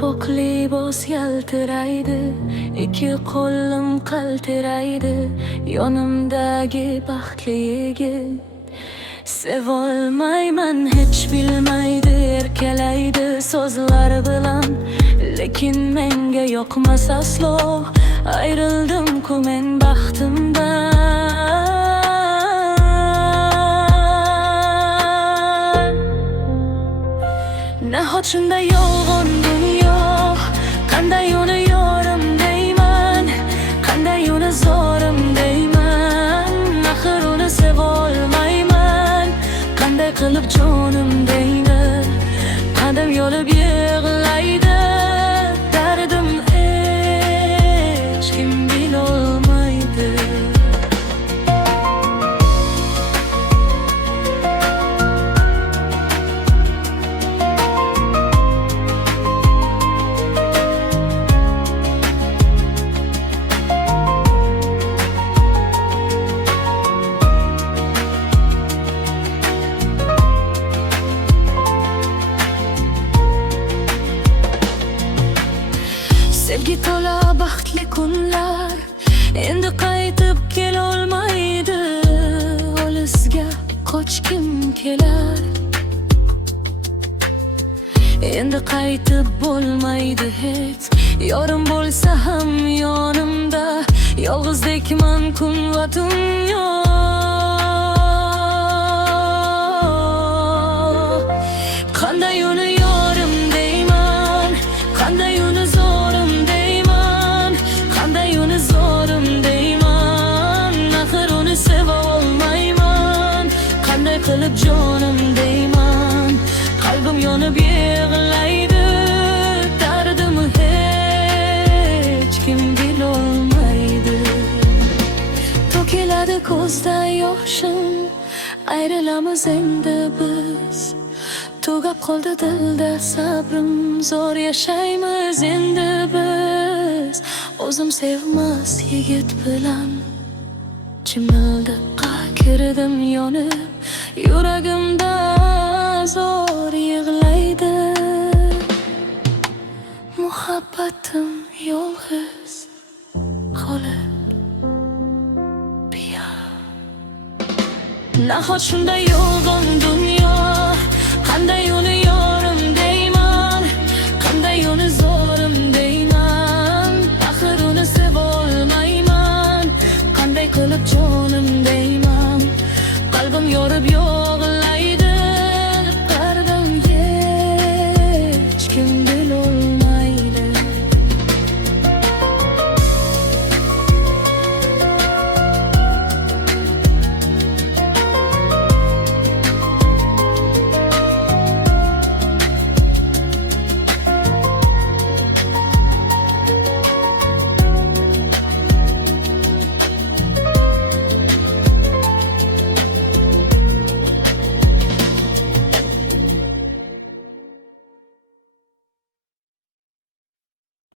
Pok libos yaltiraydi, ikki qo'lim qaltiraydi. Yonimdagi baxtli yigit sevolmayman, hech bilmaydi, erkalaydi so'zlar bilan. Lekin menga yoqmas aslo, ayrildim-ku men baxtimdan. Nahot shunday yolg'on dunyo, qanday uni yorim deyman, qanday uni zorim deyman. Axir uni sevolmayman, qanday qilib jonim deyni. Qadim yo'lib yig'laydi, dardim hech kim bilolmaydi. Sevgi to'la baxtli kunlar endi qaytib kelolmaydi. Olisga qochgim kelar, endi qaytib bo'lmaydi hech. Yorim bo'lsa ham yonimda, yolg'izdekman kun va tun yo'q. Qanday uni yorim deyman, qanday uni zorim deyman, qanday uni zorim deyman. Axir uni seva olmayman, qanday qilib jonim deyman. Qalbim yonib yig'laydi, dardim hech kim bilolmaydi. To'kiladi ko'zdan yoshim, ayrilamiz endi biz. Tugab qoldi dilda sabrim, zo'r yashaymiz endi biz. O'zim sevmas yigit bilan chimildiqqa kirdim yonib, yuragimda zo'r yig'laydi. Muhabbatim yolg'iz qolib piyon. Nahot shunday yolg'on